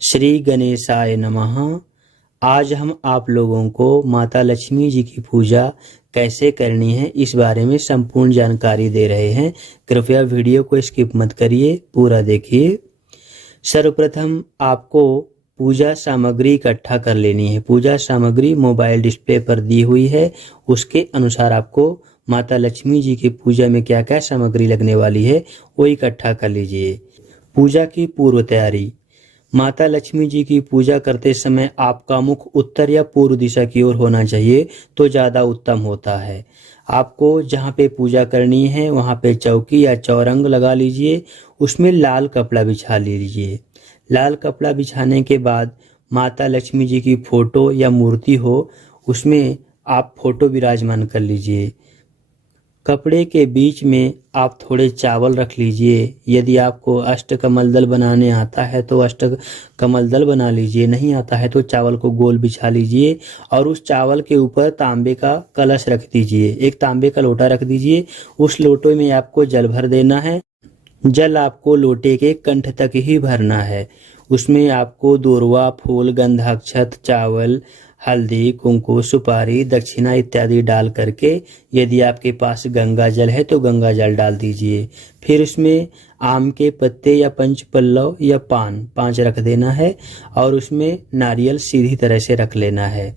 श्री गणेशाय नमः। आज हम आप लोगों को माता लक्ष्मी जी की पूजा कैसे करनी है इस बारे में संपूर्ण जानकारी दे रहे हैं। कृपया वीडियो को स्किप मत करिए, पूरा देखिए। सर्वप्रथम आपको पूजा सामग्री इकट्ठा कर लेनी है। पूजा सामग्री मोबाइल डिस्प्ले पर दी हुई है, उसके अनुसार आपको माता लक्ष्मी जी की पूजा में क्या क्या सामग्री लगने वाली है वो इकट्ठा कर लीजिए। पूजा की पूर्व तैयारी। माता लक्ष्मी जी की पूजा करते समय आपका मुख उत्तर या पूर्व दिशा की ओर होना चाहिए तो ज़्यादा उत्तम होता है। आपको जहाँ पे पूजा करनी है वहाँ पे चौकी या चौरंग लगा लीजिए, उसमें लाल कपड़ा बिछा लीजिए। लाल कपड़ा बिछाने के बाद माता लक्ष्मी जी की फोटो या मूर्ति हो उसमें आप फोटो विराजमान कर लीजिए। कपड़े के बीच में आप थोड़े चावल रख लीजिए। यदि आपको अष्टकमल दल बनाने आता है तो अष्टकमल दल बना लीजिए, नहीं आता है तो चावल को गोल बिछा लीजिए और उस चावल के ऊपर तांबे का कलश रख दीजिए। एक तांबे का लोटा रख दीजिए, उस लोटे में आपको जल भर देना है। जल आपको लोटे के कंठ तक ही भरना है। उसमें आपको दूर्वा, फूल, गंधाक्षत, चावल, हल्दी, कुंकु, सुपारी, दक्षिणा इत्यादि डाल करके, यदि आपके पास गंगा जल है तो गंगा जल डाल दीजिए। फिर उसमें आम के पत्ते या पंच पल्लव या पान 5 रख देना है और उसमें नारियल सीधी तरह से रख लेना है।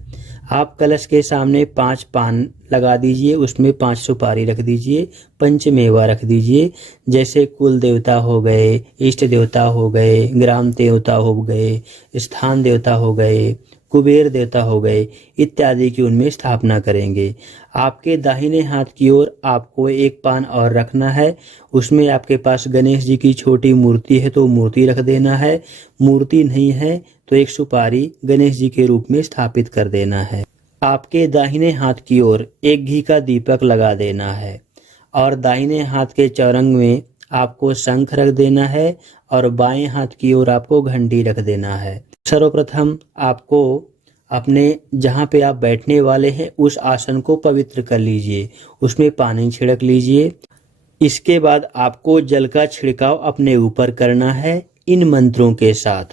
आप कलश के सामने 5 पान लगा दीजिए, उसमें 5 सुपारी रख दीजिए, पंचमेवा रख दीजिए। जैसे कुल देवता हो गए, इष्ट देवता हो गए, ग्राम देवता हो गए, स्थान देवता हो गए, कुबेर देवता हो गए इत्यादि की उनमें स्थापना करेंगे। आपके दाहिने हाथ की ओर आपको एक पान और रखना है, उसमें आपके पास गणेश जी की छोटी मूर्ति है तो मूर्ति रख देना है। मूर्ति नहीं है तो एक सुपारी गणेश जी के रूप में स्थापित कर देना है। आपके दाहिने हाथ की ओर एक घी का दीपक लगा देना है और दाहिने हाथ के चौरंग में आपको शंख रख देना है और बाएं हाथ की ओर आपको घंटी रख देना है। सर्वप्रथम आपको अपने जहाँ पे आप बैठने वाले हैं उस आसन को पवित्र कर लीजिए, उसमें पानी छिड़क लीजिए। इसके बाद आपको जल का छिड़काव अपने ऊपर करना है इन मंत्रों के साथ।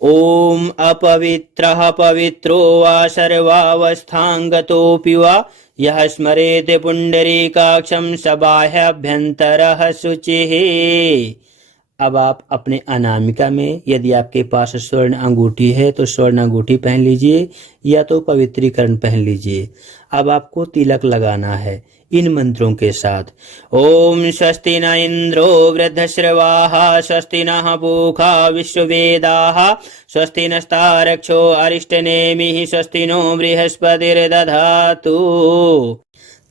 ओम अपवित्रः पवित्रो वा सर्वावस्थांगतोऽपि वा यः स्मरेत् पुंडरीकाक्षं स बाह्याभ्यन्तरः शुचिः। अब आप अपने अनामिका में यदि आपके पास स्वर्ण अंगूठी है तो स्वर्ण अंगूठी पहन लीजिए या तो पवित्रीकरण पहन लीजिए। अब आपको तिलक लगाना है इन मंत्रों के साथ। ओम स्वस्ति न इंद्रो वृद्धश्रवाः स्वस्ति नः पूषा विश्ववेदाः स्वस्ति नस्तारक्षो अरिष्टनेमिः स्वस्ति नो बृहस्पतिर्दधातु।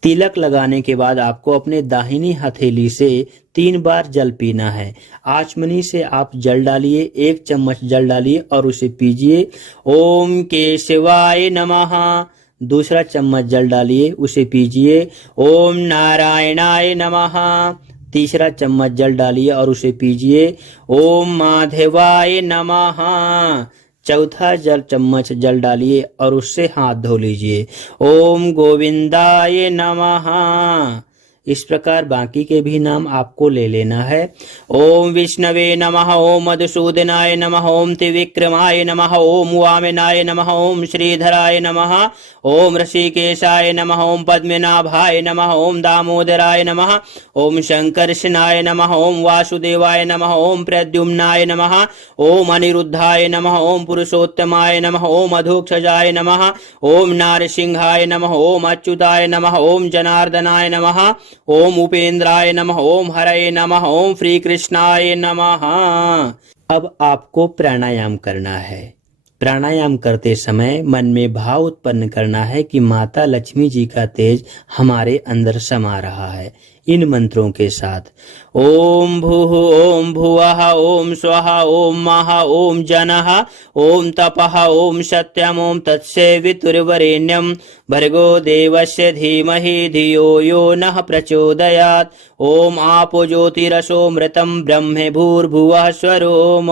तिलक लगाने के बाद आपको अपने दाहिनी हथेली से 3 बार जल पीना है। आचमनी से आप जल डालिए, 1 चम्मच जल डालिए और उसे पीजिए। ओम केशवाय नमः। दूसरा चम्मच जल डालिए, उसे पीजिए। ओम नारायणाय नमः। तीसरा चम्मच जल डालिए और उसे पीजिए। ओम माधवाय नमः। चौथा चम्मच जल डालिए और उससे हाथ धो लीजिए। ओम गोविंदाय नमः। इस प्रकार बाकी के भी नाम आपको ले लेना है। ओम विष्णवे नमः, ओम मधुसूदनाय नमः, ओम त्रिविक्रमाय नमः, ओम वामनाय नमः, ओम श्रीधराय नमः, ओम ऋषिकेशाय नमः, ओम पद्मनाभाय नमः, ओम दामोदराय नमः, ओम शंकर्षणाय नमः, ओम वासुदेवाय नमः, ओम प्रद्युम्नाय नमः, ओम अनिरुद्धाय नमः, ओम पुरुषोत्तमाय नमः, ओम अधोक्षजाय नमः, ओम नारसिंहाय नमः, ओम अच्युताय नमः, ओम जनार्दनाय नमः, ओम उपेंद्राय नमः, ओम हरये नमः, ओम श्री कृष्णाय नमः। अब आपको प्राणायाम करना है। प्राणायाम करते समय मन में भाव उत्पन्न करना है कि माता लक्ष्मी जी का तेज हमारे अंदर समा रहा है इन मंत्रों के साथ। ओम भूः ओम भुवः ओम स्वः ओम मः ओम जनः ओम तपः ओम सत्यम् ओम तत्सवितुर्वरेण्यं भर्गो देवस्य धीमहि धियो यो नः प्रचोदयात्। ओम आपो ज्योतिरसोमृतं ब्रह्मे भूर्भुवः स्वरोम।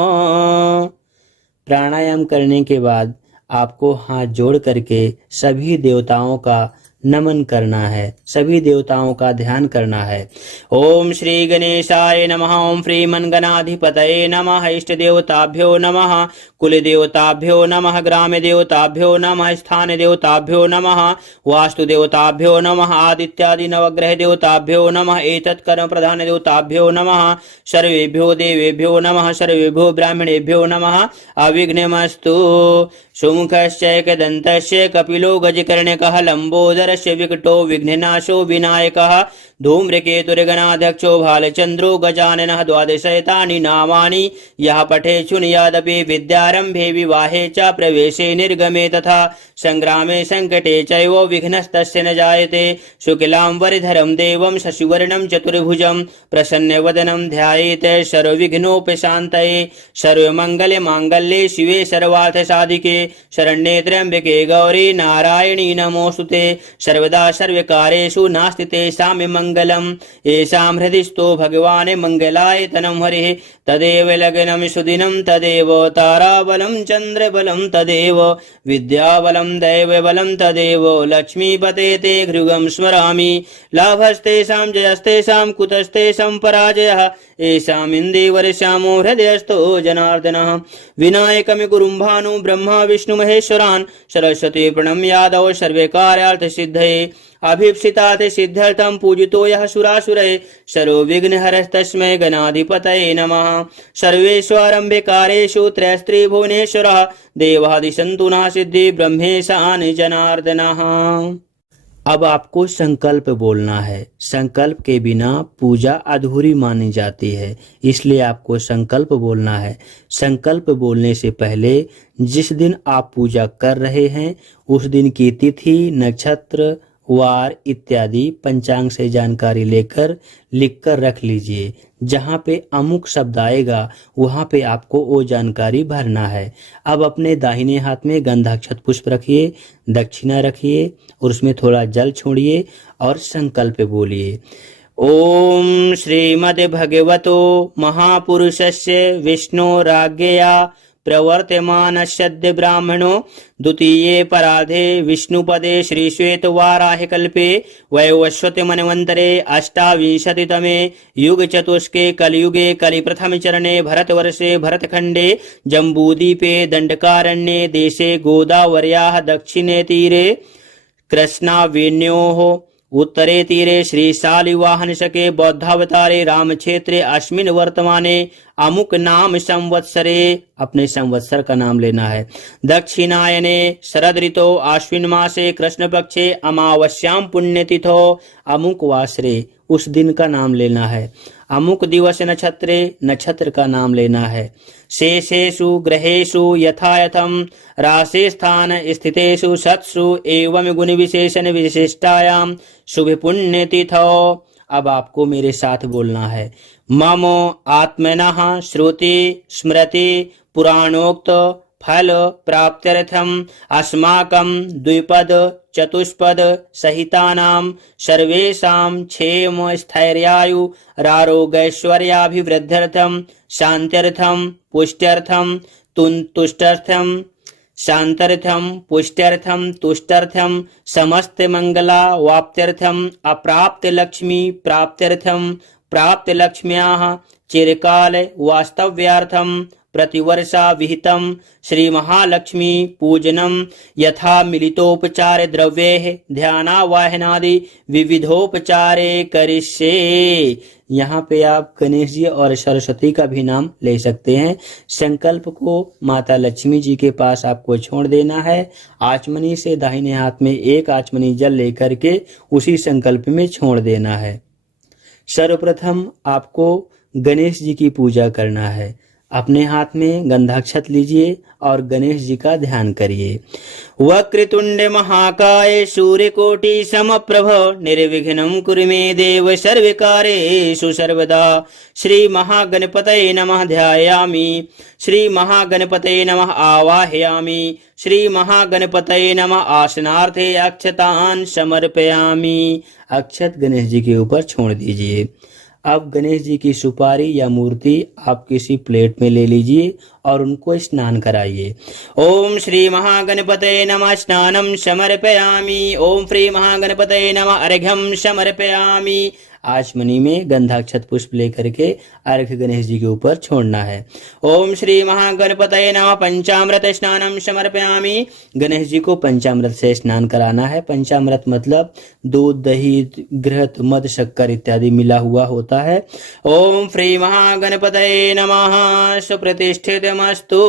प्राणायाम करने के बाद आपको हाथ जोड़ करके सभी देवताओं का नमन करना है, सभी देवताओं का ध्यान करना है। ओम श्री गणेशाय नमः। ओम श्री मनगणाधिपतये नमः। इष्ट देवताभ्यो नमः। कुल देवताभ्यो नमः। ग्राम देवताभ्यो नमः। स्थान देवताभ्यो नमः। वास्तु देवताभ्यो नमः। आदित्यादि नवग्रह देवताभ्यो नमः। एतत् कर्म प्रधान देवताभ्यो नमः। सर्वेभ्यो देवेभ्यो नमः। सर्वेभ्यो ब्राह्मणेभ्यो नमः। अविघ्नमस्तु। सुमुखश्चैकदन्तस्य कपिलो गजकर्णकः लम्बोदरस्य विकटो विघ्ननाशो विनायकः धूम्रकेतुर्गणाध्यक्षो भालचन्द्रो गजाननः। द्वादशैतानि नामानि यः पठेत् शृणुयादपि विद्यारम्भे विवाहे च प्रवेशे निर्गमे तथा संग्रामे संकटे चैव विघ्नस्तस्य न जायते। शुक्लाम्बरधरं देवं शशिवर्णं चतुर्भुजं प्रसन्नवदनं ध्यायेत् सर्वविघ्नोपशान्तये। सर्वमङ्गले माङ्गल्ये शिवे सर्वार्थसाधिके शरण्ये त्र्यम्बके गौरी नारायणी नमोऽस्तुते। सर्वदा सर्वकार्येषु नास्ति तेषां मंगलम्। येषां हृदि स्तो भगवान् मङ्गलायतनं हरिः तदेव लग्नं सुदिनं तदेव ताराबलं चन्द्रबलं तदेव विद्याबलं दैवबलं तदेव लक्ष्मीपते ते घृगं स्मरामि। लाभस्तेषां जयस्तेषां कुतस्तेषां पराजयः येषाम् इन्देवरश्यामो हृदयस्थो जनार्दनः। विनायकं गुरुं भानु ब्रह्मा विष्णु महेश्वरान् सरस्वती प्रणम्यादौ सर्वे कार्यार्थसिद्धये। अभीप्सितात् सिद्ध्यर्थं पूजितो यः सुरासुरैः सर्व विघ्नहरस्तस्मै गणाधिपतये नमः। सर्वेषु आरम्भे कार्येषु त्रयस्त्रिभुवनेश्वरः देवादिसन्तु नः सिद्धि ब्रह्मेशान जनार्दनः। अब आपको संकल्प बोलना है। संकल्प के बिना पूजा अधूरी मानी जाती है, इसलिए आपको संकल्प बोलना है। संकल्प बोलने से पहले जिस दिन आप पूजा कर रहे हैं उस दिन की तिथि, नक्षत्र, वार इत्यादि पंचांग से जानकारी लेकर लिखकर रख लीजिए। जहाँ पे अमुक शब्द आएगा वहाँ पे आपको वो जानकारी भरना है। अब अपने दाहिने हाथ में गंधाक्षत पुष्प रखिए, दक्षिणा रखिए और उसमें थोड़ा जल छोड़िए और संकल्प बोलिए। ओम श्रीमद् भगवतो महापुरुषस्य विष्णोराज्ञया प्रवर्तमानस्य ब्राह्मणो द्वितीये परार्धे विष्णुपदे श्रीश्वेतवाराह्यकल्पे वैवस्वत मन्वन्तरे अष्टाविंशतितमे युगचतुष्के कलियुगे कलिप्रथमचरणे भरतवर्षे भरतखण्डे जम्बूद्वीपे दण्डकारण्ये देशे गोदावर्याः दक्षिणे तीरे कृष्णावेण्योः उत्तरे तीरे श्रीशालिवाहनशके बौद्धावतारे रामक्षेत्रे अस्मिन् वर्तमाने अमुक नाम संवत्सरे, अपने संवत्सर का नाम लेना है। दक्षिणायने शरद ऋतो आश्विन मासे कृष्ण पक्षे अमावस्यां पुण्यतिथो अमुक वासरे, उस दिन का नाम लेना है। अमुक दिवस नक्षत्रे, नक्षत्र का नाम लेना है। शेषेषु ग्रहेषु यथायथम राशि स्थान स्थितेषु सत्सु एवं गुण विशेषण विशिष्टायाम शुभ पुण्य तिथौ। अब आपको मेरे साथ बोलना है। मम आत्मनः श्रुति स्मृति पुराणोक्त फल प्राप्त्यर्थम अस्माकं द्विपद चतुष्पद सहितानां सर्वेषां क्षेम स्थैर्यायु रारोग्यैश्वर्याभिवृद्ध्यर्थं शान्त्यर्थं पुष्ट्यर्थं तुष्टर्थं शांत्यर्थम पुष्ट्यर्थम तुष्टर्थम समस्त मंगला वाप्त्यर्थम अप्राप्त लक्ष्मी प्राप्त्यर्थम प्राप्त लक्ष्म्याः चिरकाल वास्तव्यार्थम प्रतिवर्षा विहितम श्री महालक्ष्मी पूजनम यथा मिलितोपचार द्रव्यैः ध्यानावाहनादि विविधोपचारे करिष्ये। यहाँ पे आप गणेश जी और सरस्वती का भी नाम ले सकते हैं। संकल्प को माता लक्ष्मी जी के पास आपको छोड़ देना है। आचमनी से दाहिने हाथ में एक आचमनी जल लेकर के उसी संकल्प में छोड़ देना है। सर्वप्रथम आपको गणेश जी की पूजा करना है। अपने हाथ में गंधाक्षत लीजिए और गणेश जी का ध्यान करिए। वक्रतुंड महाकाय सूर्यकोटि समप्रभ निर्विघ्नं कुरु मे देव सर्वकार्येषु सर्वदा। श्री महागणपतये नमः ध्यायामि। श्री महागणपतये नमः आवाहयामि। श्री महागणपतये नमः आसनार्थे अक्षतान् समर्पयामि। अक्षत गणेश जी के ऊपर छोड़ दीजिए। अब गणेश जी की सुपारी या मूर्ति आप किसी प्लेट में ले लीजिए और उनको स्नान कराइए। ओम श्री महागणपतये नमः स्नानं समर्पयामि। ओम श्री महागणपतये नमः अर्घ्यं समर्पयामि। आचमनी में गंधाक्षत पुष्प लेकर के अर्घ गणेश जी के ऊपर छोड़ना है। ओम श्री महागणपतये नमः पंचामृत स्नानं समर्पयामि। गणेश जी को पंचामृत से स्नान कराना है। पंचामृत मतलब दूध, दही, घृत, मध, शक्कर इत्यादि मिला हुआ होता है। ओम श्री महागणपतये नमः सुप्रतिष्ठितमस्तु।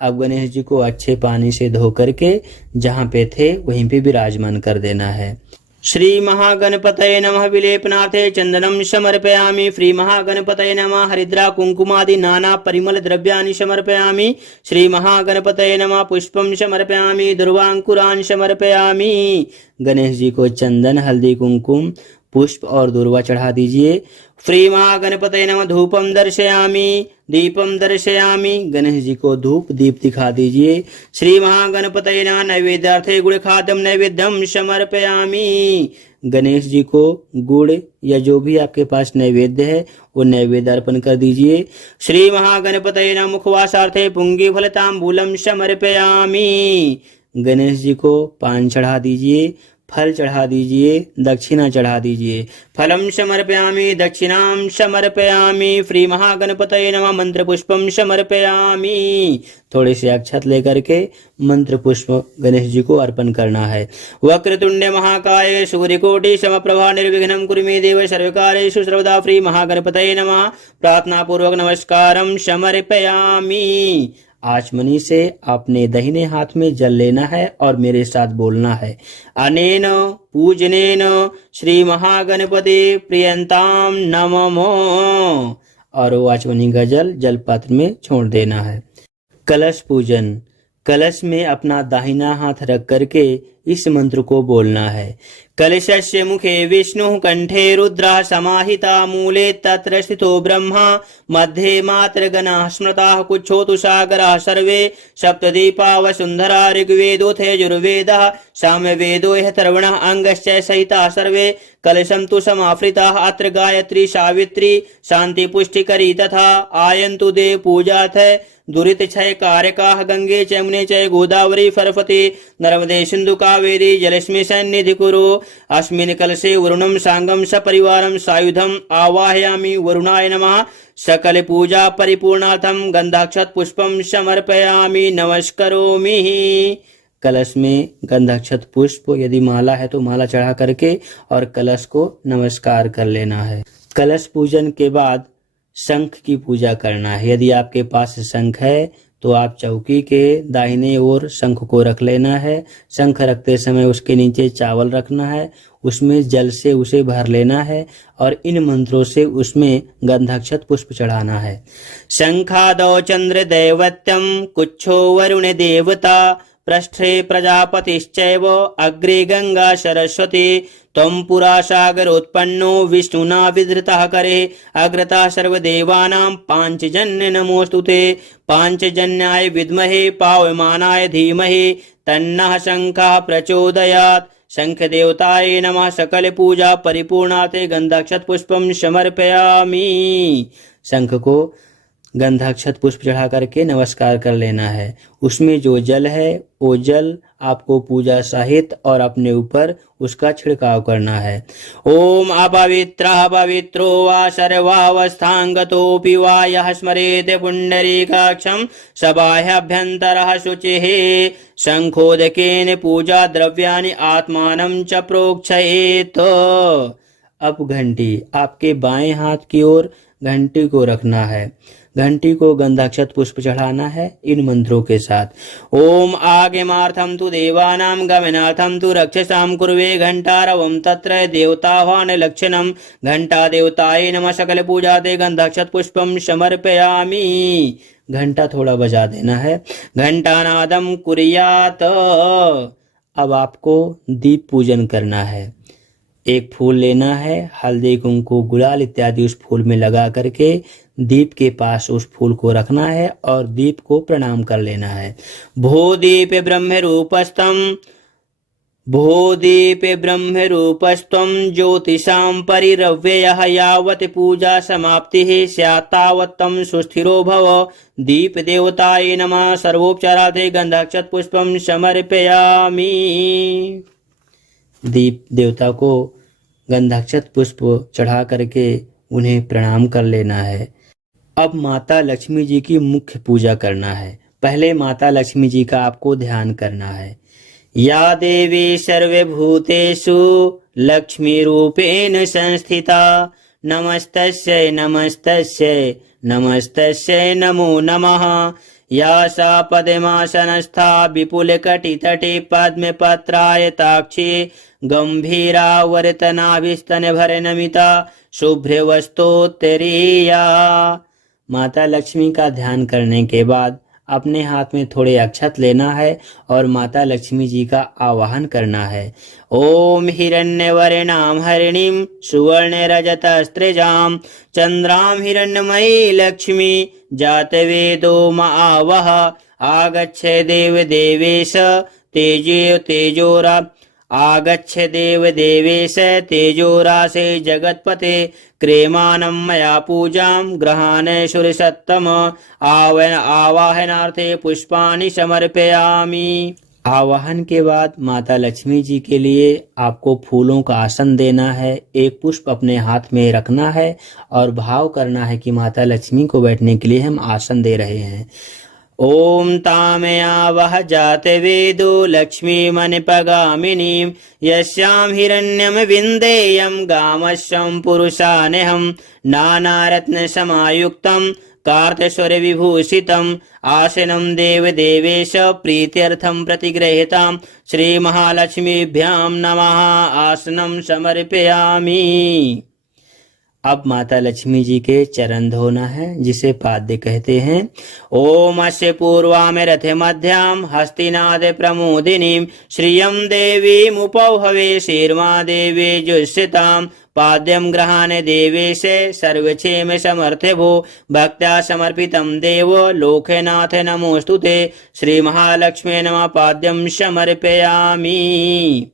अब गणेश जी को अच्छे पानी से धो करके जहाँ पे थे वहीं पे विराजमान कर देना है। श्री महागणपतये नमः विलेपनाथे चंदनं समर्पयामि। श्री महागणपतये नमः हरिद्रा कुंकुमादि नाना परिमल द्रव्याणि समर्पयामि। श्री महागणपतये नमः पुष्पं समर्पयामि। दुर्वांकुरान् समर्पयामि। गणेश जी को चंदन, हल्दी, कुंकुम, पुष्प और दुर्वा चढ़ा दीजिए। श्री महागणपतये नमः धूपम दर्शयामि, दीपम दर्शयामि। गणेश जी को धूप दीप दिखा दीजिए। श्री महागणपतये नमः नैवेद्यार्थे गुड़ खाद्यम नैवेद्यम समर्पयामि। गणेश जी को गुड़ या जो भी आपके पास नैवेद्य है वो नैवेद्य अर्पण कर दीजिए। श्री महागणपतये नमः मुखवासार्थे पुंगी फलतांबूलम समर्पयामि। गणेश जी को पान चढ़ा दीजिए, फल चढ़ा दीजिए, दक्षिणा चढ़ा दीजिए। फलम समर्पयामि, दक्षिणाम समर्पयामि। श्री महागणपतये नमः मंत्र पुष्पम समर्पयामि। थोड़े से अक्षत लेकर के मंत्र पुष्प गणेश जी को अर्पण करना है। वक्रतुंड महाकाय सूर्यकोटि समप्रभा निर्विघ्नं कुरु मे देव सर्वकार्येषु सर्वदा। श्री महागणपतये नमः प्रार्थना पूर्वक नमस्कारम समर्पयामि। आचमनी से अपने दाहिने हाथ में जल लेना है और मेरे साथ बोलना है। अनेन पूजनेन श्री महागणपति प्रियंताम नमो। और वो आचमनी का जल पात्र में छोड़ देना है। कलश पूजन। कलश में अपना दाहिना हाथ रख करके इस मंत्र को बोलना है। कलशस्य मुखे विष्णु कंठे रुद्रः समाहिता मूले तत्र स्थितो ब्रह्मा मध्ये मातृगणाः स्मृताः कुच्छोतु सागराः सर्वे सप्तदीपा वसुन्धरा ऋग्वेदोऽथ यजुर्वेदः सामवेदो अथर्वणः अंगश्च सहिताः सर्वे कलशं तु समाफ्रिताः अत्र गायत्री सावित्री शांति पुष्टिकरी तथा आयन्तु देव पूजाथ दुरित क्षय कारकाः गंगे च यमुने च गोदावरी सरस्वती नर्मदे सिंधु कावेरी जलस्मि सन्निधि कुरु। अस्मिन् कलशे वरुणं सांगं सपरिवारं सायुधम् आवाहयामि। वरुणाय नमः। सकल पूजा परिपूर्णार्थं गंधाक्षत पुष्पं समर्पयामि। नमस्करोमि। कलश में गंधाक्षत पुष्प, यदि माला है तो माला चढ़ा करके और कलश को नमस्कार कर लेना है। कलश पूजन के बाद शंख की पूजा करना है। यदि आपके पास शंख है तो आप चौकी के दाहिने ओर शंख को रख लेना है। शंख रखते समय उसके नीचे चावल रखना है, उसमें जल से उसे भर लेना है और इन मंत्रों से उसमें गंधाक्षत पुष्प चढ़ाना है। शंखादौ चंद्र दैवत्यम कुच्छो वरुण देवता पृष्ठे प्रजापतिश्चैव अग्रे गंगा सरस्वती त्वं पुरा सागरोत्पन्नो विष्णुना विधृतः करे अग्रता सर्वदेवानां पांचजन्य नमोस्तुते। पांचजन्याय विद्महे पावमानाय धीमहि तन्नः शंखः प्रचोदयात्। शंख देवताय नमः। सकल पूजा परिपूर्णाते गंधाक्षत पुष्पम समर्पयामि। शंख को गंधाक्षत पुष्प चढ़ा करके नमस्कार कर लेना है। उसमें जो जल है वो जल आपको पूजा सहित और अपने ऊपर उसका छिड़काव करना है। ओम अपवित्रः पवित्रो वा सर्वावस्थांगतोऽपि वा यः स्मरेत् पुंडरीकाक्षं स बाह्याभ्यन्तरः शुचिः। शंखोदकेन पूजा द्रव्याणि आत्मानं च प्रोक्षयेत्। अब घंटी, आपके बाएं हाथ की ओर घंटी को रखना है। घंटी को गंधाक्षत पुष्प चढ़ाना है इन मंत्रों के साथ। ओम आगमार्थम तु देवानां गमनार्थम तु रक्षसां कुर्वे घंटारवं तत्र देवताह्वान लक्षणं। घंटा देवताय नमः। सकल पूजा ते गंधाक्षत पुष्पम समर्पयामि। घंटा थोड़ा बजा देना है। घंटानादम कुर्यात। अब आपको दीप पूजन करना है। एक फूल लेना है, हल्दी, कुंकु, गुलाल इत्यादि उस फूल में लगा करके दीप के पास उस फूल को रखना है और दीप को प्रणाम कर लेना है। भो दीप ब्रह्म रूपस्थम भूदीपे ब्रह्मरूपस्त्वं ज्योतिषां परिरव्ययः यावत् पूजा समाप्तिः स्यात् तावत् तं सुस्थिरो भव। दीपदेवताय नमः। सर्वोपचारार्थे गंधाक्षत पुष्पम समर्पयामि। दीप देवता को गंधाक्षत पुष्प चढ़ा करके उन्हें प्रणाम कर लेना है। अब माता लक्ष्मी जी की मुख्य पूजा करना है। पहले माता लक्ष्मी जी का आपको ध्यान करना है। या देवी सर्वभूतेषु लक्ष्मी रूपेण संस्थिता नमस्तस्यै नमस्तस्यै नमस्तस्यै नमो नमः। या सा पद्मासनस्था विपुलकटितटे पद्मपत्रायताक्षी गंभीरावर्तनाभिस्तनभरनमिता शुभ्रवस्तोत्तरीया। माता लक्ष्मी का ध्यान करने के बाद अपने हाथ में थोड़े अक्षत लेना है और माता लक्ष्मी जी का आवाहन करना है। ओम हिरण्यवर्णां हरिणीं सुवर्ण रजतस्त्रिजां चंद्रां हिरण्यमयी लक्ष्मी जातवेदो महावह। आगच्छ देव देवेश तेजोरा आगच्छ देव देवेश तेजोरासे जगत्पते क्रियमाणं मया पूजां ग्रहाणेश्वरसत्तम आवाहनार्थे पुष्पाणि समर्पयामि। आवाहन के बाद माता लक्ष्मी जी के लिए आपको फूलों का आसन देना है। एक पुष्प अपने हाथ में रखना है और भाव करना है कि माता लक्ष्मी को बैठने के लिए हम आसन दे रहे हैं। ओम तामया वह जाते वेदो लक्ष्मी मनिपगामिनीं यस्यां हिरण्यम विन्देयं गामस्यं पुरुषानेहं नानारत्न समायुक्तं कार्तस्वर विभूषितम् आसनं देव देवेश प्रीत्यर्थं प्रतिगृहीतां श्री महालक्ष्मीभ्यां नमः। आसनं समर्पयामि। अब माता लक्ष्मी जी के चरण धोना है, जिसे पाद्य कहते हैं। ओम अस्य पूर्वाम रथे मध्याम हस्तिनाद प्रमोदिनीं श्रियं देवीं उपौहवे शीर्मा देवी जुष्यतां पाद्यं ग्रहाणे देवेशे सर्वक्षेम समर्थे भो भक्त्या समर्पितं देव लोकनाथ नमोस्तुते श्री महालक्ष्मी नमः। पाद्यं समर्पयामि।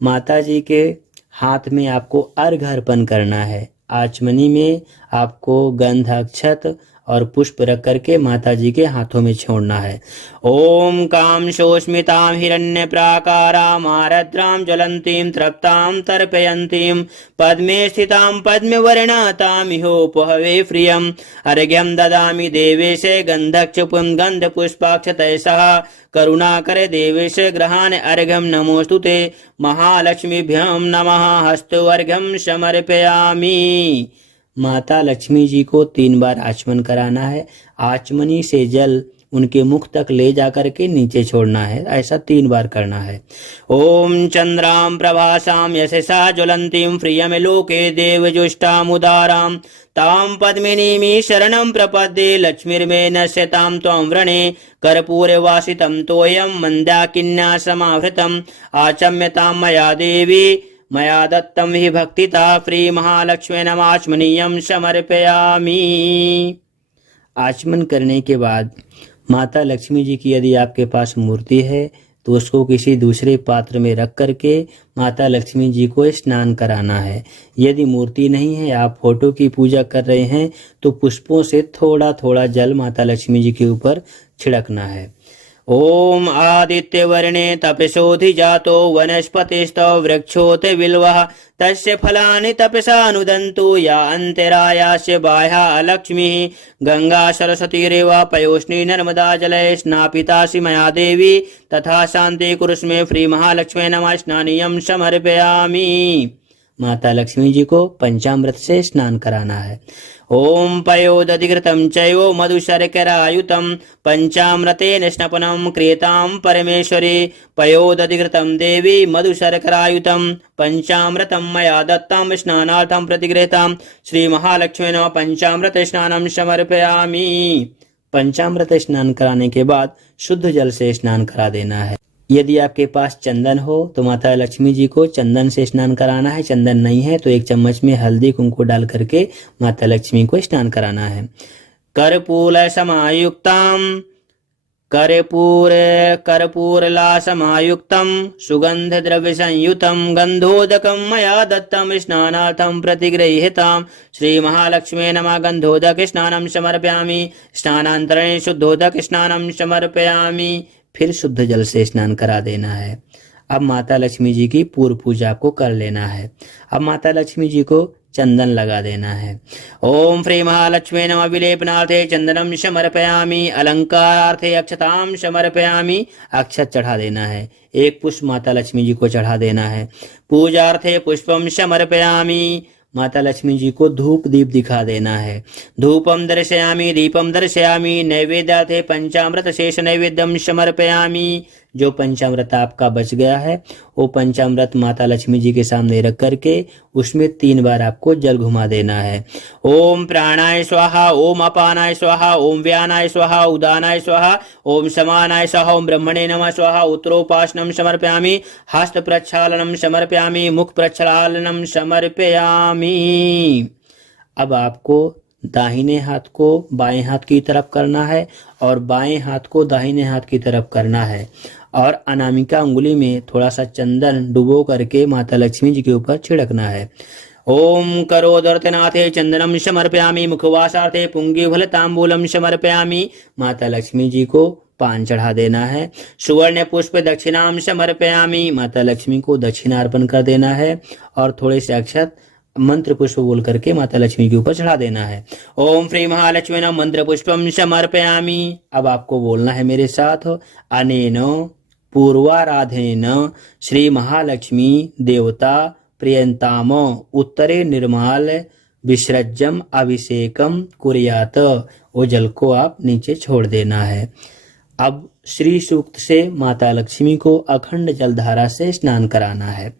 माता जी के हाथ में आपको अर्घ अर्पण करना है। आचमनी में आपको गंध अक्षत और पुष्प रख करके माता जी के हाथों में छोड़ना है। ओम काम शोष्मितां हिरण्य प्राकारां आरद्रां ज्वलंतीं तृप्तां तर्पयन्तीं पद्मे स्थितां पद्मवर्णातां इहोपहवे प्रियम् अर्घ्यं ददामि देवेशे गंधक्षपुं गंधपुष्पाक्षतैः सह करुणाकर देवेश ग्रहाण अर्घ्यं नमोस्तुते महालक्ष्मीभ्यां नमः। हस्तो अर्घ्यं समर्पयामि। माता लक्ष्मी जी को 3 बार आचमन कराना है। आचमनी से जल उनके मुख तक ले जाकर के नीचे छोड़ना है। ऐसा 3 बार करना है। ओम चंद्रां प्रभासां यशसा ज्वलंतीं प्रियम लोके देवजुष्टामुदारां तां पद्मिनीं शरणं प्रपद्ये लक्ष्मीर्मे नश्यतां त्वं व्रणे कर्पूरवासितं तोयं मन्दाकिन्या समावृतम् आचम्यतां मया देवी मया दत्तं हि भक्तिता श्री महालक्ष्मी नमाचमनीयं समर्पयामि। आचमन करने के बाद माता लक्ष्मी जी की यदि आपके पास मूर्ति है तो उसको किसी दूसरे पात्र में रख करके माता लक्ष्मी जी को स्नान कराना है। यदि मूर्ति नहीं है, आप फोटो की पूजा कर रहे हैं, तो पुष्पों से थोड़ा थोड़ा जल माता लक्ष्मी जी के ऊपर छिड़कना है। ओम आदित्य वर्णे तपसोधि जातो वनस्पतिस्तो वृक्षोत बिल्वः तस्य फलानि तपसा अनुदन्तु या अंतरायास्य बाह्या लक्ष्मीः गंगा सरस्वतीरेवा पयोष्णी नर्मदा जले स्नापितासि मया देवी तथा शान्ति कुरुष्मे श्री महालक्ष्मी नमः। स्नानीयं समर्पयामि। माता लक्ष्मी जी को पंचामृत से स्नान कराना है। ओम पयोदधिकृतं चैव मधुशर्करायुतं पंचामृतेन स्नपनं क्रियतां परमेश्वरी पयोदधिकृतं देवी मधुशर्करायुतं पंचामृतं मया दत्तं स्नानार्थं प्रतिगृहीतां श्री महालक्ष्मी नमः। पंचामृत स्नानं समर्पयामि। पंचामृत स्नान कराने के बाद शुद्ध जल से स्नान करा देना है। यदि आपके पास चंदन हो तो माता लक्ष्मी जी को चंदन से स्नान कराना है। चंदन नहीं है तो 1 चम्मच में हल्दी कुंकु डाल करके माता लक्ष्मी को स्नान कराना है। कर्पूर समायुक्तां कर्पूरलाशमायुक्तं सुगन्धद्रव्यसंयुतं गन्धोदकं मया दत्तं स्नानार्थं प्रतिगृह्यताम्। श्रीमहालक्ष्मी नमः। गन्धोदक स्नानं समर्पयामि। स्नानान्तरे शुद्धोदक स्नानं समर्पयामि। फिर शुद्ध जल से स्नान करा देना है। अब माता लक्ष्मी जी की पूर्व पूजा को कर लेना है। अब माता लक्ष्मी जी को चंदन लगा देना है। ओम श्री महालक्ष्मी नमः। विलेपनार्थे चंदनम समर्पयामि। अलंकारार्थे अक्षताम समर्पयामि। अक्षत चढ़ा देना है। एक पुष्प माता लक्ष्मी जी को चढ़ा देना है। पूजार्थे पुष्पम समर्पयामि। माता लक्ष्मी जी को धूप दीप दिखा देना है। धूपम दर्शयामि दीपम दर्शयामि। नैवेद्यार्थे पंचामृत शेष नैवेद्यम समर्पयामि। जो पंचामृत आपका बच गया है वो पंचामृत माता लक्ष्मी जी के सामने रख करके उसमें 3 बार आपको जल घुमा देना है। ओम प्राणाय स्वाहा, ओम अपानाय स्वाहा, ओम व्यानाय स्वाहा, उदानाय स्वाहा, ओम समानाय स्वाहा, ओम ब्रह्मणे नमः स्वाहा। उत्तरोपासनम समर्पयामि। हस्त प्रक्षालनम समर्पयामि। मुख प्रक्षालनम समर्पयामि। अब आपको दाहिने हाथ को बाएं हाथ की तरफ करना है और बाएं हाथ को दाहिने हाथ की तरफ करना है और अनामिका उंगली में थोड़ा सा चंदन डुबो करके माता लक्ष्मी जी के ऊपर छिड़कना है। ओम करोदर्तनाथे चंदनम समर्पयामि। मुखवासार्थे पुंगीफल तांबूलम समर्पयामि। माता लक्ष्मी जी को पान चढ़ा देना है। सुवर्ण पुष्प दक्षिणाम समर्पयामि। माता लक्ष्मी को दक्षिणा अर्पण कर देना है और थोड़े से अक्षत मंत्र पुष्प बोल करके माता लक्ष्मी के ऊपर चढ़ा देना है। ओम श्री महालक्ष्मी नमः। मंत्र पुष्पम समर्पयामि। अब आपको बोलना है मेरे साथ। अनेन पूर्वाराधनेन श्री महालक्ष्मी देवता प्रियंताम उत्तरे निर्माल विसर्जम अभिषेकम कुर्यात। वो जल को आप नीचे छोड़ देना है। अब श्री सूक्त से माता लक्ष्मी को अखंड जलधारा से स्नान कराना है।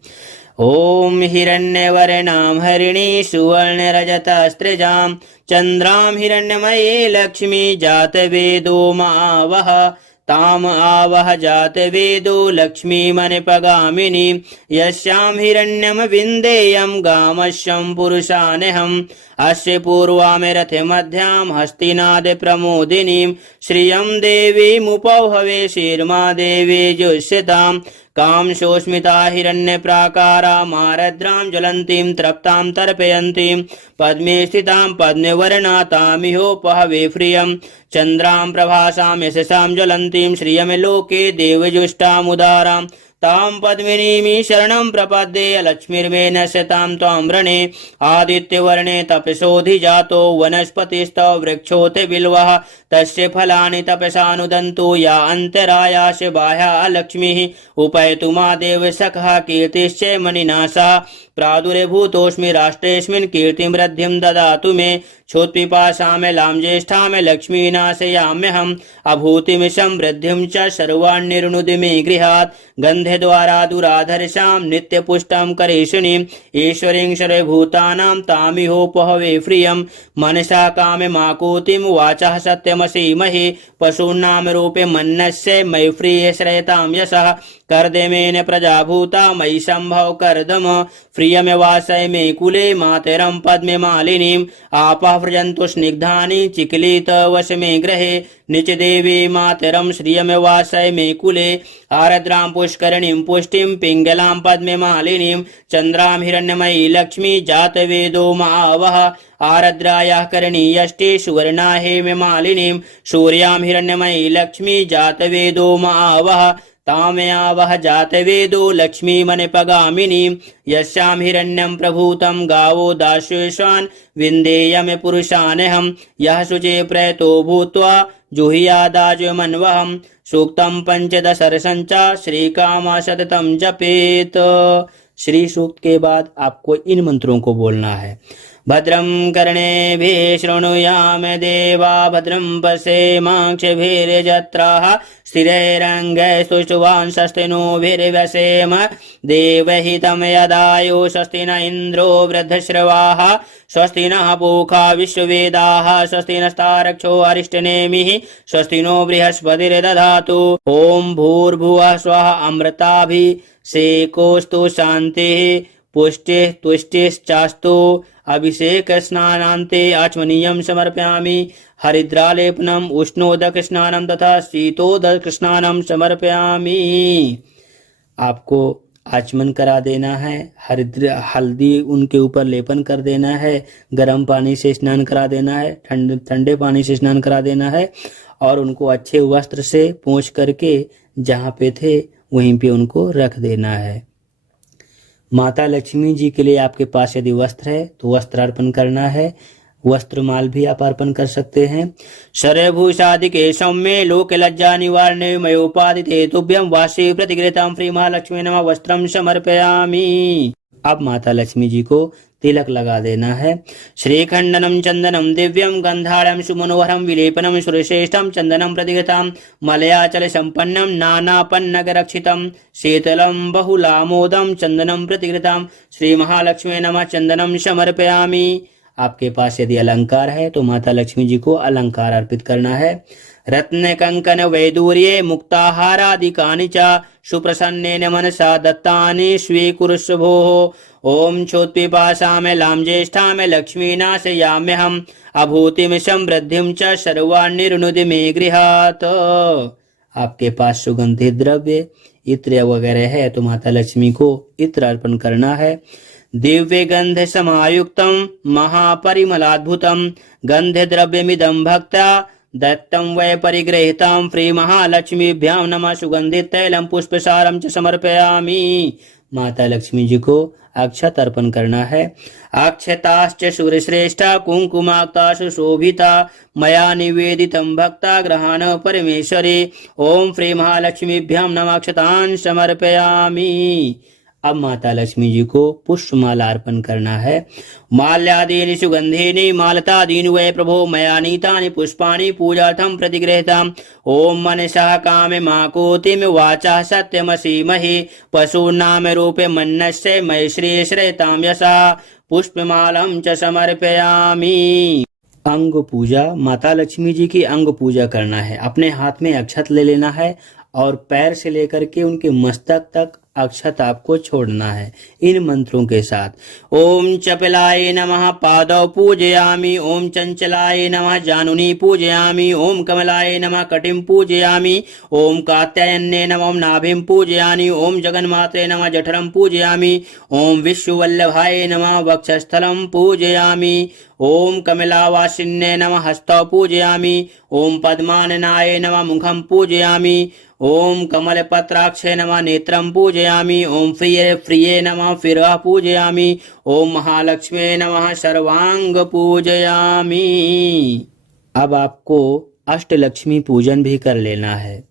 ओम हिरण्यवर्णां हरिणी सुवर्ण रजतस्त्रिजां चंद्रां हिरण्यमयी लक्ष्मी जातवेदो मावह। ताम आवह जातवेदो लक्ष्मी मनपगामिनी। यस्यां हिरण्यम विन्देयं गामश्यं पुरुषानहम्। अस्य पूर्वामे रथे मध्यां हस्तिनाद प्रमोदिनीं। श्रियं देवीमुपौहवे शीर्मा देवी जुष्यताम्। काम शोष्मिता हिरण्य प्राकारा मारद्रां ज्वलंतीं तृप्तां तर्पयन्तीं। पद्मे स्थितां पद्मवर्णातामिहोपहवे प्रियं। चंद्रां प्रभासां यशसां ज्वलंतीं श्रियं लोके देवजुष्टामुदारां। तां पद्मिनीं शरणं प्रपद्ये लक्ष्मीर्मे नश्यतां त्वां वृणे। आदित्यवर्णे तपसोऽधिजातो वनस्पतिस्तव वृक्षोऽथ बिल्वः। तस्य फलानि तपसानुदन्तु या अन्तरायास्य बाह्या लक्ष्मीः। उपैतु मा देव सखः कीर्तिश्च मणिनाशः। प्रादुर्भूतोऽस्मि राष्ट्रेऽस्मिन् कीर्तिं वृद्धिं ददातु मे। क्षोत्पिपासां ज्येष्ठां लक्ष्मीनाशयाम्यहम्। अभूतिं समृद्धिं च सर्वाण्निर्णुदि मे गृहात्। गन्धद्वारा दुराधर्षां नित्यपुष्टां करेषिणीम्। ईश्वरीं सर्वभूतानां तामिहोपहवे प्रियं। मनसा काममाकुतिं वाचः सत्यमसीमहि। पशूनां रूपे मन्नस्य मयि प्रिये श्रयतां यशः। कर्दमेन प्रजाभूता मयि सम्भव कर्दम। प्रियमेवासय मे कुले मातरं पद्मे मालिनीम्। आपः व्रजन्तु स्निग्धानि चिक्लित वश मे गृहे। निच देवी मातरं श्रियमेवासय मे कुले। आर्द्रां पुष्करणीं पुष्टिं पिङ्गलां पद्मे मालिनीं। चन्द्रां हिरण्यमयी लक्ष्मी जातवेदो मावह। आर्द्रायाः करणीयष्टि सुवर्णा हेम मालिनीं। सूर्यां हिरण्यमयी लक्ष्मी जातवेदो मावह। तामयावह जातवेदो लक्ष्मी मनपगामिनीं। यस्यां हिरण्यं प्रभूतं गावो दास्येष्वान्। विन्देयं पुरुषानहम्। यः शुचे प्रयतो भूत्वा जुह्यादाजमन्वहम्। सूक्तं पंचदशर्षञ्च श्रीकामा सततं जपेत। श्री सूक्त के बाद आपको इन मंत्रों को बोलना है। भद्रं कर्णेभिः शृणुयाम देवा। भद्रं पश्येमाक्षभिर्यजत्राः। स्थिरैरङ्गैस्तुष्टुवांशस्तिनोभिर्व्यसेम देवहितं यदायो। स्वस्ति न इन्द्रो वृद्धश्रवाः। स्वस्ति नः पूषा विश्ववेदाः। स्वस्ति नस्तार्क्ष्यो अरिष्टनेमिः। स्वस्ति नो बृहस्पतिर्दधातु। ॐ भूर्भुवः स्वः अमृताभिषेकोऽस्तु शान्तिः पुष्टिः तुष्टिश्चास्तु। अभिषेक स्नानान्ते आचमनीयं समर्पयामि। हरिद्रालेपनम उष्णोदक स्नानम तथा शीतोदक स्नानम समर्पयामि। आपको आचमन करा देना है, हल्दी उनके ऊपर लेपन कर देना है, गर्म पानी से स्नान करा देना है, ठंडे पानी से स्नान करा देना है और उनको अच्छे वस्त्र से पोंछ करके जहाँ पे थे वहीं पे उनको रख देना है। माता लक्ष्मी जी के लिए आपके पास यदि वस्त्र है तो वस्त्र अर्पण करना है, वस्त्रमाल भी आप अर्पण कर सकते हैं। शरभूषादिके सौम्ये लोक लज्जा निवारणे मयोपादिते तुभ्यं वासी प्रतिगृहतां श्री महालक्ष्मी नमः वस्त्रं समर्पयामि। अब माता लक्ष्मी जी को तिलक लगा देना है। श्रीखंडनम चंदनम दिव्यम गंधारम सुमनोहरम विलेपनम सुरश्रेष्ठम चंदनम प्रतिगृहतां मलयाचल संपन्नम नानापन्नग रक्षितम शीतलम बहुलामोदम चंदनम प्रतिगृहतां श्री महालक्ष्मी नमः चंदनम समर्पयामि। आपके पास यदि अलंकार है तो माता लक्ष्मी जी को अलंकार अर्पित करना है। रत्न कंकन वैदूर्ये मुक्ताहारादिकानि च सुप्रसन्नेन मनसा दत्तानि स्वीकुरुष्व भोः। ओम क्षोत्पिपासामे लाम ज्येष्ठामे लक्ष्मीनाशयाम्यहम् अभूतिम समृद्धिम च सर्वान्निर्नुदि मे गृहात्। आपके पास सुगंधित द्रव्य इत्र वगैरह है तो माता लक्ष्मी को इत्र अर्पण करना है। दिव्य गंध समायुक्तम महापरिमलाद्भुतम गंध द्रव्यमिदं भक्ता दत्तं वै परिगृहीतां श्री महालक्ष्मीभ्यां नमः सुगंधित तैलम पुष्पसारम च समर्पयामि। माता लक्ष्मी जी को अक्षत अर्पण करना है। अक्षताश्च सूर्यश्रेष्ठा कुंकुमाक्ता सुशोभिता मया निवेदितं भक्ता ग्रहाण परमेश्वरी। ओम श्री महालक्ष्मीभ्यां नमः अक्षतान् समर्पयामि। अब माता लक्ष्मी जी को पुष्पमाला अर्पण करना है। माल्यादीनि सुगंधीनि मालतादीनि वै प्रभो मया नीतानि पुष्पाणि पूजार्थं प्रतिगृहीताम्। ओम मनसः कामे माकोतिम वाचा सत्यमसीमहि पशूनाम रूपे मन्नस्य मय श्री श्रेतां यशा पुष्पमालं च समर्पयामि। अंग पूजा, माता लक्ष्मी जी की अंग पूजा करना है। अपने हाथ में अक्षत ले लेना है और पैर से लेकर के उनके मस्तक तक अक्षत आपको छोड़ना है इन मंत्रों के साथ। ओम चपलाय नमः पादौ पूजयामि। ओम चंचलाय नमः जानुनी पूजयामि। ओम कमलाय नमः कटिं पूजयामि। ओम कात्यायन्ये नमः नाभिं पूजयामि। ओम जगन्मात्रे नमः जठरं पूजयामि। ओम विश्ववल्लभाय नमः वक्षस्थलं पूजयामि। ओम कमलावासिन्ये नमः हस्तौ पूजयामि। ओम पद्माननाय नमः मुखं पूजयामि। ओम कमलपत्राक्षे नमः नेत्रं पूजयामि। ओम प्रिये नमः शिरः पूजयामि। ओम महालक्ष्मी नमः सर्वांग पूजयामि। अब आपको अष्टलक्ष्मी पूजन भी कर लेना है।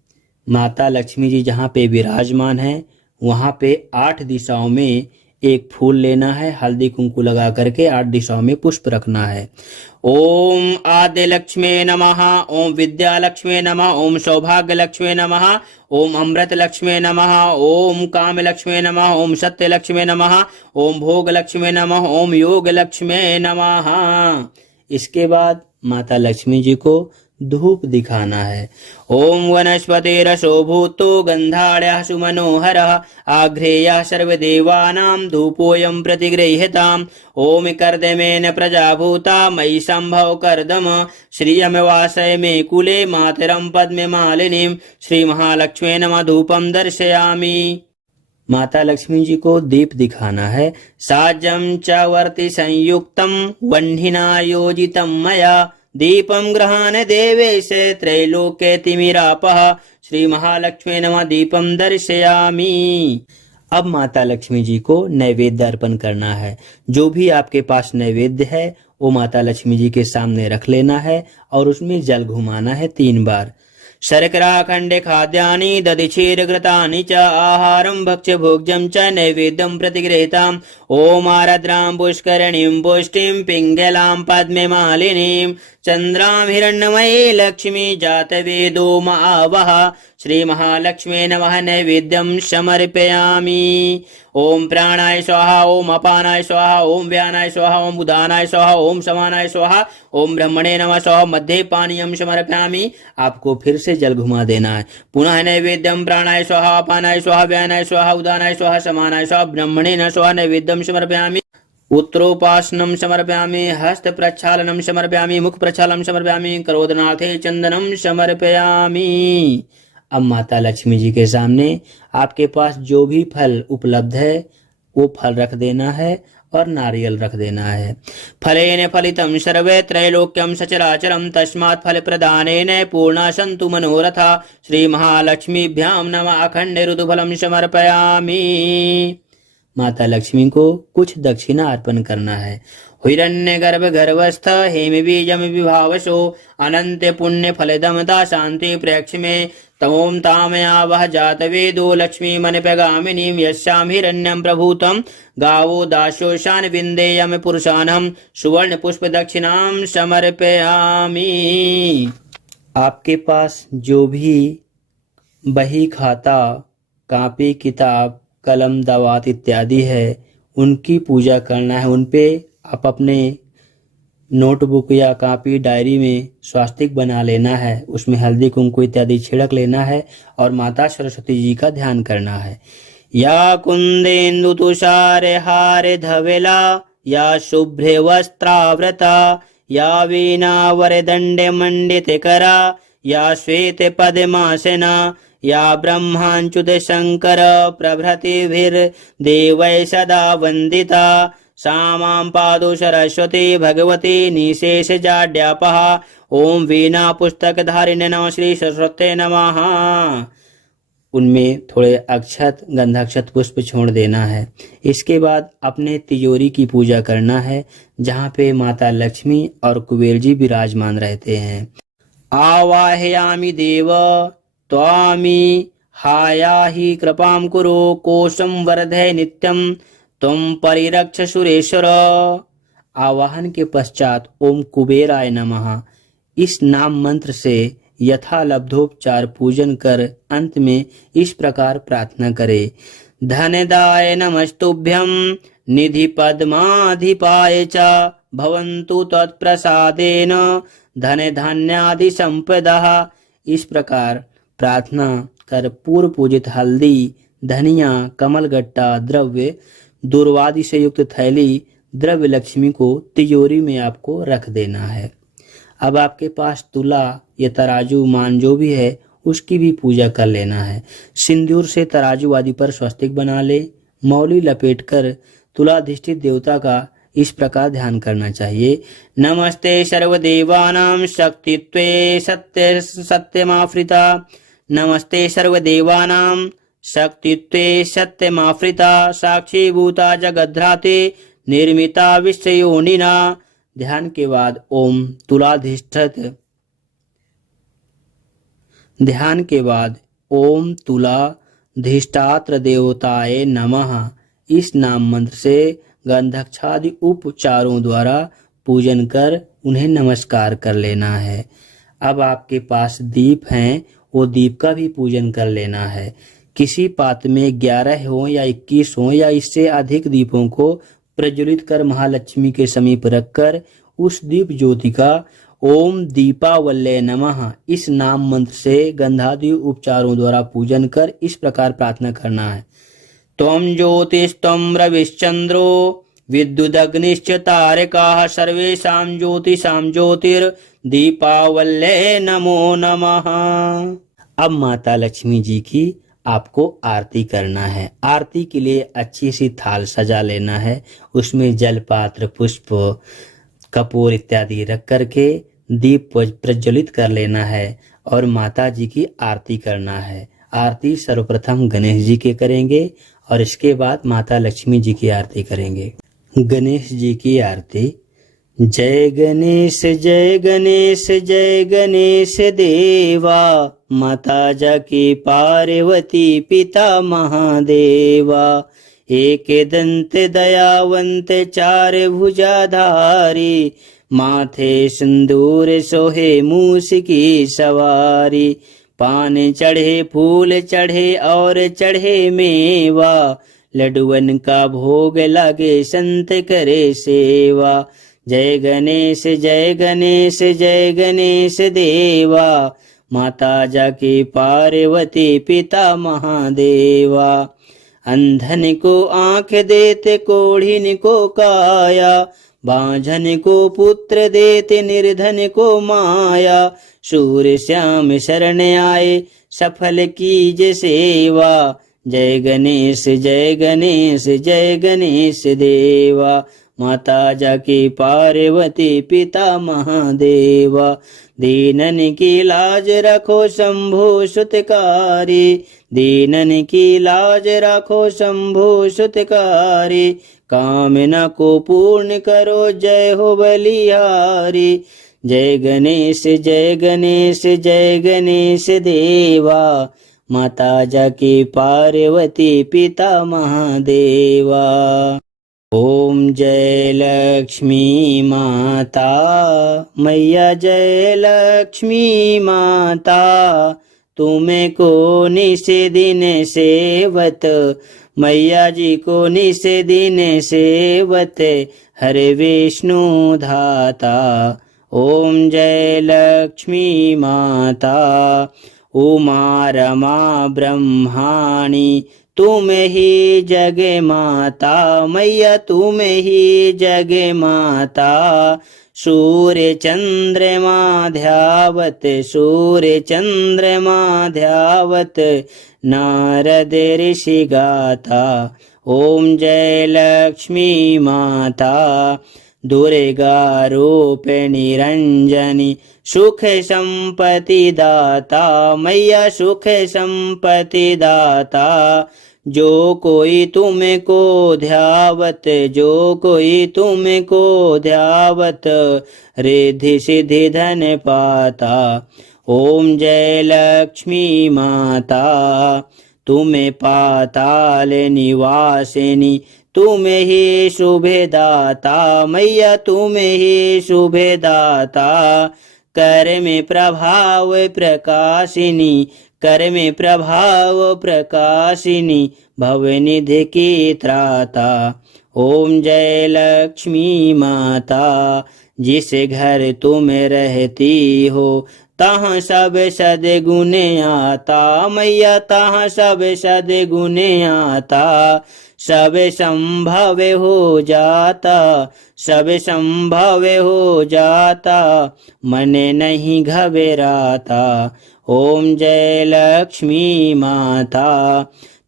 माता लक्ष्मी जी जहाँ पे विराजमान है वहाँ पे 8 दिशाओं में एक फूल लेना है, हल्दी कुंकु लगा करके 8 दिशाओं में पुष्प रखना है। ओम आद्य लक्ष्मी नमः। ओम विद्या लक्ष्मी नमः। ओम सौभाग्य लक्ष्मी नमः। ओम अमृत लक्ष्मी नमः। ओम काम लक्ष्मी नमः। ओम सत्य लक्ष्मी नमः। ओम भोग लक्ष्मी नमः। ओम योग लक्ष्मी नमः। इसके बाद माता लक्ष्मी जी को धूप दिखाना है। ओम वनस्पतिरसो भूतो गंधाढ्यः सुमनोहरः आघ्रेयः सर्वदेवानां धूपोऽयं प्रतिगृह्यताम्। ओम कर्दमेन प्रजा भूता मयि सम्भव कर्दम श्रियमवासय मे कुले मातरं पद्मे मालिनीं श्री महालक्ष्मी नमः धूपं दर्शयामि। माता लक्ष्मी जी को दीप दिखाना है। साज्यं च वर्ति संयुक्तं वह्निना योजितं मया दीपं ग्रहाण देवेश त्रैलोक्य तिमिरापः श्री महालक्ष्मी नमः दीपं दर्शयामि। अब माता लक्ष्मी जी को नैवेद्य अर्पण करना है। जो भी आपके पास नैवेद्य है वो माता लक्ष्मी जी के सामने रख लेना है और उसमें जल घुमाना है 3 बार। शर्करा खंडे खाद्यानि दधिक्षीर घृतानि च आहारं भक्ष्य भोज्यं च नैवेद्यं प्रतिगृहीताम्। ओम आर्द्रां पुष्करणीं पुष्टिं पिङ्गलां पद्मे मालिनीं चंद्रां हिरण्मयी लक्ष्मी जातवेदो आवह श्री महालक्ष्मी नमः नैवेद्यं समर्पयामि। ओम प्राणाय स्वाहा। ओम अपानाय स्वाहा। ओम व्यानाय स्वाहा। ओम उदानाय स्वाहा। ओम समानाय स्वाहा। ओम ब्रह्मणे नमः स्वाहा। मध्ये पानीयं समर्पयामि। आपको फिर से जल घुमा देना है। पुनः नैवेद्यं प्राणाय स्वाहा अपानाय स्वाहा व्यानाय स्वाहा उदानाय स्वाहा समानाय स्वाहा ब्रह्मणे न स्वाहा नैवेद्यं समर्पयामि। उत्तरोपासनं समर्पयामि, हस्त प्रक्षालनं समर्पयामि, मुख प्रक्षालनं समर्पयामि, करोदनार्थे चंदनम समर्पयामि। अब माता लक्ष्मी जी के सामने आपके पास जो भी फल उपलब्ध है वो फल रख देना है और नारियल रख देना है। फलेन फलितं सर्वे त्रैलोक्यं सचराचरं तस्मात् फल प्रदानेन पूर्णा सन्तु मनोरथा। श्री महालक्ष्मीभ्यां नमः। अखंड ऋतुफलं समर्पयामि। माता लक्ष्मी को कुछ दक्षिणा अर्पण करना है। हिरण्य गर्भ गर्भस्थ हेम बीजम विभावसो अनंत पुण्य फलदमता शांति प्रेक्ष में तमोम तामया वह जात वेदो लक्ष्मी मन पैगामिनीम यस्याम हिरण्यम प्रभूतम गावो दासोशान विंदेयम पुरुषानम सुवर्ण पुष्प दक्षिणाम समर्पयामि। आपके पास जो भी बही खाता कापी किताब कलम दवात इत्यादि है उनकी पूजा करना है। उन पे आप अपने नोटबुक या कापी डायरी में स्वास्तिक बना लेना है, उसमें हल्दी कुंकु इत्यादि छिड़क लेना है और माता सरस्वती जी का ध्यान करना है। या कुंदेन्दु तुषार हार धवेला या शुभ्रे वस्त्रावृता या वीणा वरदंडे मंडित करा या श्वेत पद्मासना या ब्रह्माच्युत शंकर प्रभृतिभिर्देवै सदा वंदिता सा मां पादु सरस्वती भगवती निशेष जाड्यापः। ओम वीणा पुस्तक धारिणे नमः श्री सरस्वती नमः। उनमें थोड़े अक्षत गंधाक्षत पुष्प छोड़ देना है। इसके बाद अपने तिजोरी की पूजा करना है जहाँ पे माता लक्ष्मी और कुबेर जी विराजमान रहते हैं। आवाहयामि देव त्वामि हायाहि कृपां कुरु कोशं वर्धय नित्यं त्वं परिरक्ष सुरेश्वर। आवाहन के पश्चात ओम कुबेराय नमः इस नाम मंत्र से यथा लब्धोपचार पूजन कर अंत में इस प्रकार प्रार्थना करे। धनदाय नमस्तुभ्यं निधि पद्माधिपाय च भवन्तु तत्प्रसादेन धन धान्यादि संपदा। इस प्रकार प्रार्थना कर पूर्व पूजित हल्दी धनिया कमलगट्टा द्रव्य दुर्वादि से युक्त थैली द्रव्य लक्ष्मी को तिजोरी में आपको रख देना है। अब आपके पास तुला या तराजू मान जो भी है उसकी भी पूजा कर लेना है। सिंदूर से तराजू आदि पर स्वस्तिक बना ले। मौली लपेटकर तुलाधिष्ठित देवता का इस प्रकार ध्यान करना चाहिए। नमस्ते सर्वदेवानां शक्तित्वे सत्यमाफ्रिता। नमस्ते सर्वदेवानां शक्तित्वे सत्यमाफ्रिता साक्षीभूता जगद्धात्रे निर्मिता विश्वयोनिना। ध्यान के बाद ओम तुलाधिष्ठात्र देवताय नमः इस नाम मंत्र से गंधक्षादि उपचारों द्वारा पूजन कर उन्हें नमस्कार कर लेना है। अब आपके पास दीप हैं वो दीप का भी पूजन कर लेना है। किसी पात्र में 11 हो या 21 हो या इससे अधिक दीपों को प्रज्वलित कर महालक्ष्मी के समीप रखकर उस दीप ज्योति का ओम दीपावल्ये नमः इस नाम मंत्र से गंधादि उपचारों द्वारा पूजन कर इस प्रकार प्रार्थना करना है। त्वं ज्योतिस्त्वं रविश्चंद्रो विद्युदग्निश्च तारकाः सर्वेषां ज्योतिषां ज्योतिर्दीपावल्ये नमो नमः। अब माता लक्ष्मी जी की आपको आरती करना है। आरती के लिए अच्छी सी थाल सजा लेना है। उसमें जल पात्र पुष्प कपूर इत्यादि रख करके दीप प्रज्वलित कर लेना है और माता जी की आरती करना है। आरती सर्वप्रथम गणेश जी के करेंगे और इसके बाद माता लक्ष्मी जी की आरती करेंगे। गणेश जी की आरती। जय गणेश जय गणेश जय गणेश देवा माता जाकी पार्वती पिता महादेवा। एक दंत दयावंत चार भुजाधारी माथे सिंदूर सोहे मूस की सवारी। पान चढ़े फूल चढ़े और चढ़े मेवा लड्डुअन का भोग लागे संत करे सेवा। जय गणेश जय गणेश जय गणेश देवा माता जाकी पार्वती पिता महादेवा। अंधन को आँख देते कोढ़िन को काया, बांझन को पुत्र देते निर्धन को माया। सूर्य श्याम शरण आए सफल कीज सेवा, जय गणेश जय गणेश जय गणेश देवा। माता जाकी पार्वती पिता महादेवा, दीनन की लाज रखो शंभु सुतकारी, दीनन की लाज रखो शंभु सुतकारी। कामना को पूर्ण करो जय हो बलिहारी, जय गणेश जय गणेश जय गणेश देवा। माता जाकी पार्वती पिता महादेवा। ओम जय लक्ष्मी माता, मैया जय लक्ष्मी माता। तुम्हें को निस दिन सेवत, मैया जी को निस दिन सेवत, हरे विष्णु धाता। ओम जय लक्ष्मी माता, उमा रमा ब्रह्माणी तुम ही जग माता, मैया तुम ही जग माता। सूर्य चंद्रमा ध्यावत, सूर्य चंद्रमा ध्यावत, नारद ऋषि गाता। ओम जय लक्ष्मी माता, दुर्गा रूप निरंजनी सुख संपत्ति दाता, मैया सुख संपत्ति दाता। जो कोई तुमको ध्यावत, जो कोई तुमको ध्यावत, रिद्धि सिद्धि धन पाता। ओम जय लक्ष्मी माता, तुम्हें पाताल निवासिनी तुम ही शुभे दाता, मैया तुम ही शुभे दाता। कर में प्रभाव प्रकाशिनी, कर में प्रभाव प्रकाशिनी, भवनिधि की त्राता। ओम जय लक्ष्मी माता, जिस घर तुम रहती हो तहाँ सब सद्गुण आता, मैया तहाँ सब सद्गुण आता। सब संभव हो जाता, सब संभव हो जाता, मन नहीं घबराता। ओम जय लक्ष्मी माता,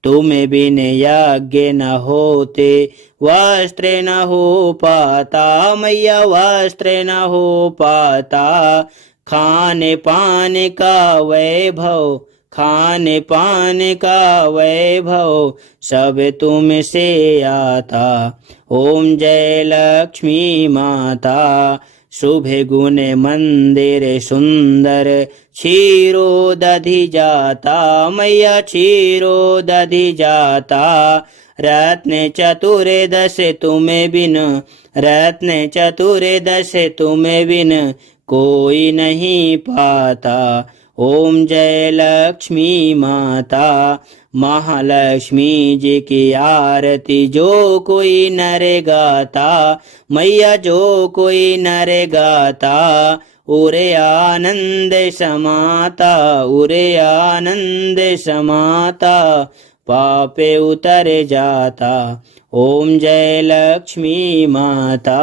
तुम बिन यज्ञ न होते, वस्त्र न हो पाता, मैया वस्त्र न हो पाता। खाने पान का वैभव, खाने पान का वैभव, सब तुमसे आता। ओम जय लक्ष्मी माता, शुभ गुण मंदिर सुंदर, क्षीरो दधि जाता, मैया क्षीरो दधि जाता। रत्न चतुर्दश तुम्हें बिन, रत्न चतुर्दश तुम्हें बिन, कोई नहीं पाता। ओम जय लक्ष्मी माता, महालक्ष्मी जी की आरती जो कोई नर गाता, मैया जो कोई नर गाता। उरे आनंद समाता, उरे आनंद समाता, पापे उतर जाता। ओम जय लक्ष्मी माता,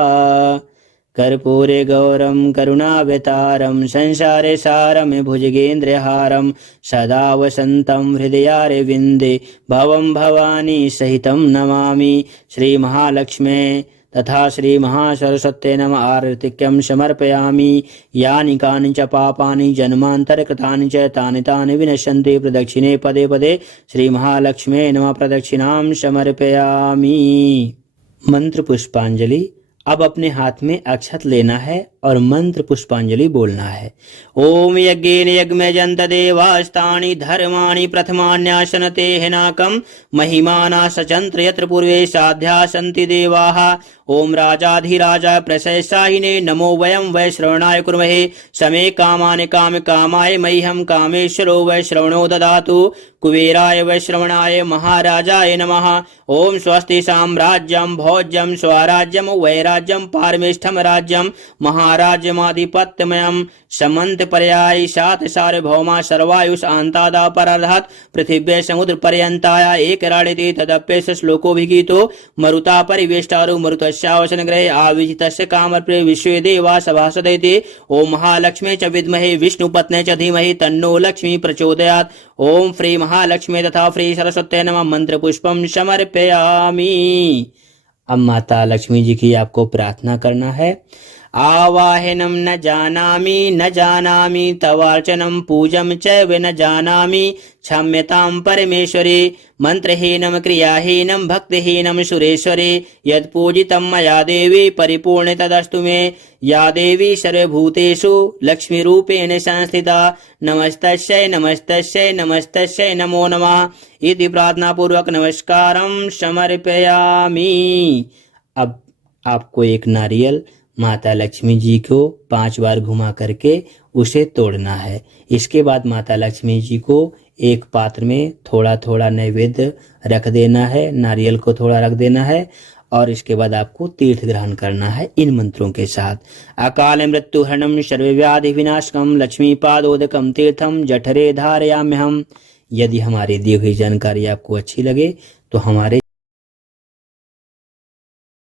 कर्पूरे गौरम करुणावतारम, संसारे सारम भुजगेन्द्रहारम, सदा वसंतं हृदयारविन्दे, भवं भवानी सहितं नमामि। श्री महालक्ष्मे तथा श्री महासरस्वत्यै नमः आरतिक्यं समर्पयामि। यानि कानि च पापानि जन्मान्तरकृतानि च तानि तानि विनश्यन्ति, प्रदक्षिणे पदे पदे श्री महालक्ष्मे नमः प्रदक्षिणां समर्पयामि। मंत्र पुष्पांजलि। अब अपने हाथ में अक्षत लेना है और मंत्र पुष्पांजलि बोलना है। ओम यज्ञेन यज्ञमयजन्त देवास्तानि धर्माणि प्रथमान्यासनते हिनाकं, महिमाना सचन्त्र यत्र पूर्वे साध्या सन्ति देवाः। ओम राजाधिराजा प्रशंसाहिने नमो वयं वै श्रवणाय कुर्महे। समे कामानि काम कामाय मह्यं कामेश्वरो वै श्रवणो ददातु। कुबेराय वै श्रवणाय महाराजाय नमः। ओम स्वस्ति साम्राज्यं भोज्यं स्वराज्यं वैराज्यं पारमेष्ठं राज्यं महा महाराज्यमाधिपत्यमयम् समन्त पर्यायी सात सार्वभौमा सर्वायुष आंतादा परर्हत पृथिव्य समुद्र पर्यंताया एक राडिति तदप्यस्य श्लोकोभिगीतो मरुता परिवेष्टारु मरुतस्यावसन ग्रहे आविजितस्य कामप्रिय विश्वे देवा सभासदैति ओम महालक्ष्मी च विद्महे विष्णुपत्ने च धीमहि तन्नो लक्ष्मी प्रचोदयात्। ओम श्री महालक्ष्मी तथा श्री सरस्वत्यै नमः। मंत्र पुष्पम समर्पयामि। अब माता लक्ष्मी जी की आपको प्रार्थना करना है। आवाहनम न जानामि तवार्चनम पूजम चैव न जानामि क्षम्यतां परमेश्वरी। मंत्रहीनम क्रियाहीनम भक्तिहीनम सुरेश्वरी यत्पूजितं मया देवी परिपूर्ण तदस्तु मे। या देवी सर्वभूतेषु लक्ष्मीरूपेण संस्थिता नमस्तस्यै नमस्तस्यै नमस्तस्यै नमो नमः इति प्रार्थना पूर्वक नमस्कारं समर्पयामि। अब आपको एक नारियल माता लक्ष्मी जी को 5 बार घुमा करके उसे तोड़ना है। इसके बाद माता लक्ष्मी जी को एक पात्र में थोड़ा थोड़ा नैवेद्य रख देना है, नारियल को थोड़ा रख देना है और इसके बाद आपको तीर्थ ग्रहण करना है इन मंत्रों के साथ। अकाल मृत्यु हरणम सर्वव्याधि विनाशकम लक्ष्मी पादोदकम तीर्थम जठरे धारयाम्यहम। यदि हमारी दी हुई जानकारी आपको अच्छी लगे तो हमारे